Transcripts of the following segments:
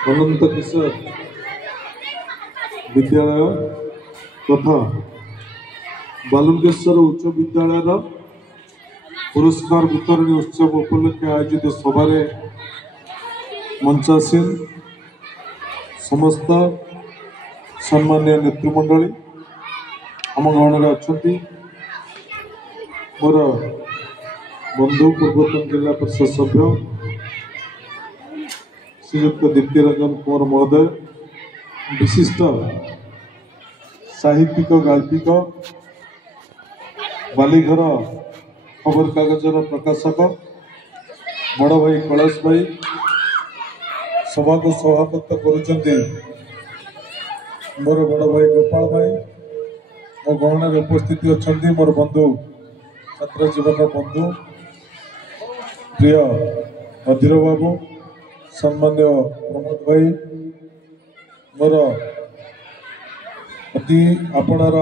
अनंत किशोर विद्यालय तथा बालुंकेश्वर उच्च विद्यालय पुरस्कार वितरण उत्सव उपलक्षे आयोजित सभा मंचासीन समस्त सम्मान्य नेतृमंडली आम गण अच्छा मोर बंधु पूर्वतन जिला परिषद सभ्य श्रीयुक्त दीप्ति रंजन कुमार महोदय विशिष्ट साहित्यिक गाल्पिक बालीघर खबर कागजर प्रकाशक बड़ भाई कैलाश भाई सभा को सभापति करुचंती मोर बड़ भाई गोपाल भाई मो गहन उपस्थित अच्छा मोर बंधु छात्र जीवन बंधु प्रिय अधीर बाबू सम्मान्य प्रमोद भाई मोर अति आपणार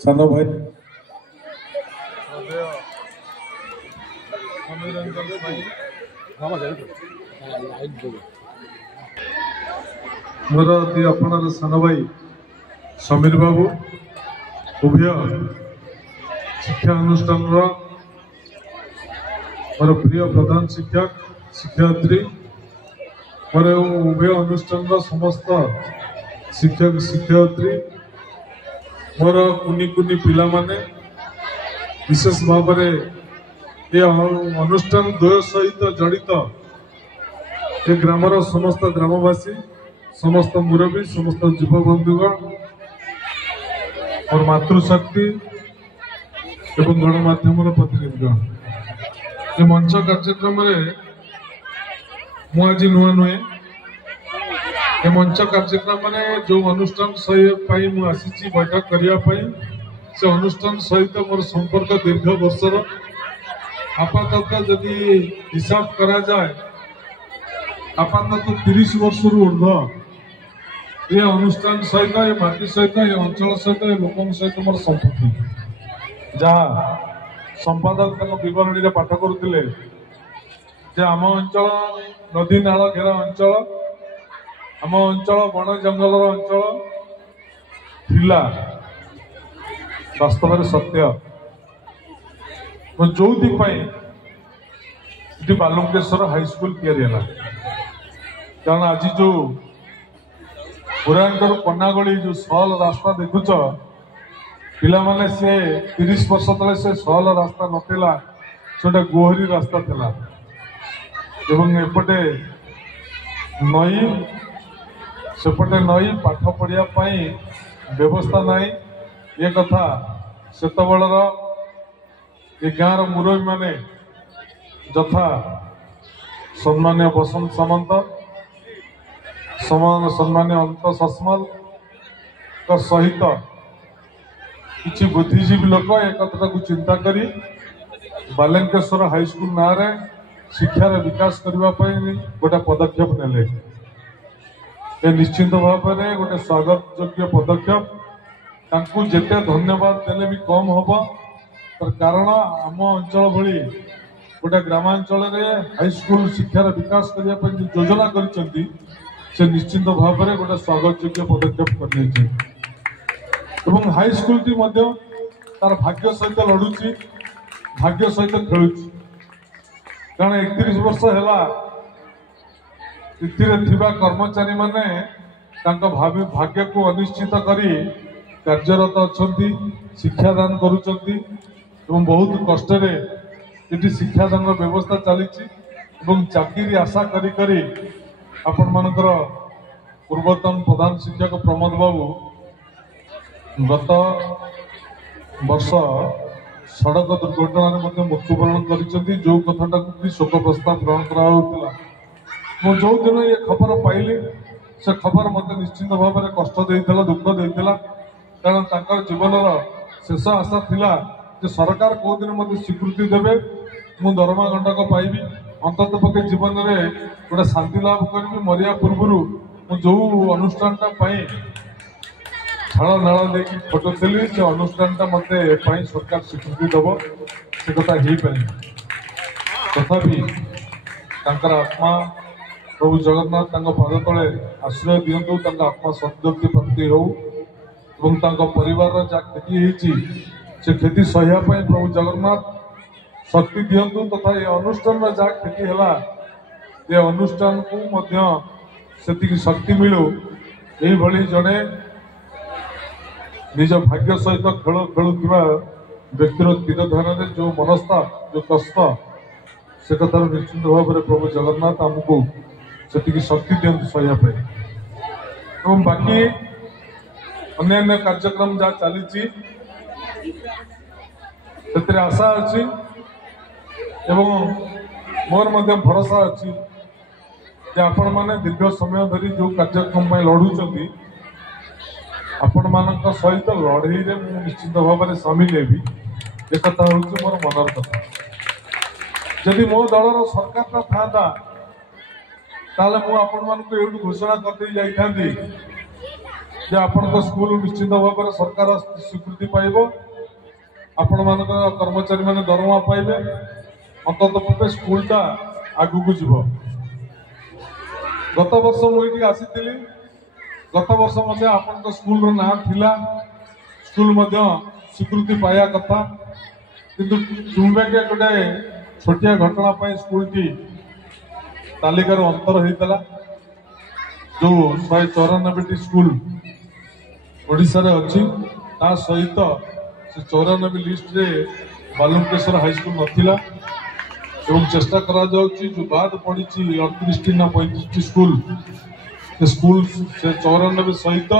सान भाई मोर अति आपणार सान भाई समीर बाबू उभय शिक्षा अनुष्ठान मोर प्रिय प्रधान शिक्षक शिक्षयित्री मोर उभय अनुष्ठान समस्त शिक्षक शिक्षयित्री मोर कुनी कुनी पिला माने विशेष भाव में अनुष्ठान द्वय सहित जड़ित ये ग्रामर समस्त ग्रामवासी समस्त मुरबी समस्त जीवबंधुगण और मातृशक्ति एवं गणमाध्यम प्रतिनिधिगण ये मंच कार्यक्रम आज नुआ नुहे ये मंच कार्यक्रम जो अनुष्ठान सही आसी बैठक करने से अनुष्ठान सहित मोर संपर्क दीर्घ वर्षर आपातत जदि हिसाब करा जाए आपातत 30 वर्ष ऊर्ध्व ये अनुष्ठान सहित ये माटी सहित ये अंचल सहित ये लोक सहित मोर संपत्ति जहाँ संपादक विवरणी पाठ करुले आम अंचल नदी नाल घेरा अंचल आम अंचल बण जंगल अंचल थिला वास्तव सत्य जो बालुंकेश्वर हाईस्कूल या कारण आज जो पुराणकर पन्नागली जो सहल रास्ता देखुच पिला माने से 30 वर्ष तले से सहल रास्ता नथिला छोटा गोहरी रास्ता थिला एवं एपटे नई सेपटे नई पाठ पढ़िया व्यवस्था नहीं ये कथा सेतबेलर ये गाँव मुरबी माने यथा सम्मान्य बसंत सामंत सम्मान्य अंत सस्मल सहित किसी बुद्धिजीवी लोक एक कथा को चिंता करी बालुंकेश्वर हाईस्कूल ना रे शिक्षार विकास करने गोटे पदक्षेप नेले निश्चित भाव में गोटे स्वागत योग्य पदक्षेप तांकु जेते धन्यवाद देले भी कम हम कारण आम अंचल भली गोटे ग्रामांचल हाईस्कूल शिक्षार विकास करने जो योजना कर निश्चित भाव में गोटे स्वागत योग्य पदक्षेप कर हाईस्कूल टी तार भाग्य सहित लड़ुची भाग्य सहित खेलु कारण 31 वर्ष है कर्मचारी माने भाग्य को अनिश्चित करी कार्यरत अच्छा शिक्षादान करुँच बहुत कष्ट शिक्षादान व्यवस्था चली चाकरी आशा करी आपण मानकर पूर्वतन प्रधान शिक्षक प्रमोद बाबू गत वर्ष सड़क दुर्घटना मृत्युवरण कर जो कथाटा को शोक प्रस्ताव ग्रहण करा जो दिन ये खबर पाइली से खबर मत निश्चित भाव में कष्ट देता दुख देता कारण जीवन शेष आशा थिला जे सरकार कौ दिन मत स्वीकृति देवे मु दरमा गंडक पाइबी अंतत पक्षे जीवन में गोटे शांति लाभ करी मरिया पूर्व जो अनुष्ठान झाड़ नाल देखिए फोटो थी से अनुष्ठान मत सरकार स्वीकृति दब से कथा हो पारे तथापि आत्मा प्रभु जगन्नाथ पाद तले आश्रय दिंतु आत्मा सद्गति प्राप्ति हो परिवार जहाँ क्षति होती से क्षति सह्या प्रभु जगन्नाथ शक्ति दिंतु तथा ये अनुष्ठान जहाँ क्षति है ये अनुष्ठान को से शक्ति मिलू यही जड़े निज भाग्य सहित खेल खेलुवा व्यक्तिर तीर ध्यान जो मनस्ता जो कष्ट से कथार निश्चित भाव में प्रभु जगन्नाथ आमको से शक्ति दिंतु सह्या बाकी अन्य कार्यक्रम जहाँ चली आशा अच्छी मोर भरोसा अच्छी आपण मैंने दीर्घ समय धरी जो कार्यक्रम लड़ुंट आपण मान सहित लड़ई में निश्चित भाव में सामिल हेबी एक कथा हूँ मोर मनर कथा जदि मो दलर सरकार था ताले मु आपण मानक एवं घोषणा करदे जाइथांती जे आपण स्कूल निश्चित भाव में सरकार स्वीकृति पाइब आपण मान कर्मचारी मैंने दरमा पाइबे अंततः स्कूलटा आगू जीव गत वर्ष मुझे आसी गत वर्ष मध्य आपण स्कूल ना थिला स्कूल स्वीकृति पाया कथा किंतु चुंबे के गोटे छोटिया घटना स्कूल की तालिकार अंतर होता जो 194 स्कूल ओडिशा रे अच्छी ता सहित से 94 लिस्ट रे बालुकेश्वर हाईस्कूल नथिला एवं चेष्टा करा जाउची जो बाद पड़ी 38 ना 35 स्कूल से 94 सहित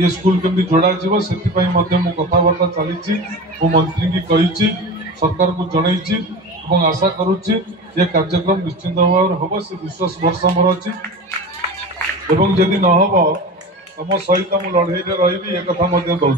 ये स्कूल केमती जोड़ा जीव से कथबार्ता चली मंत्री की कही सरकार को जनई आशा करुच्ची ये कार्यक्रम निश्चित भाव में हम से विश्वास भरसा मोर अच्छी जदि न हम तुम सहित मुझे लड़ई रही एक कथा दौर।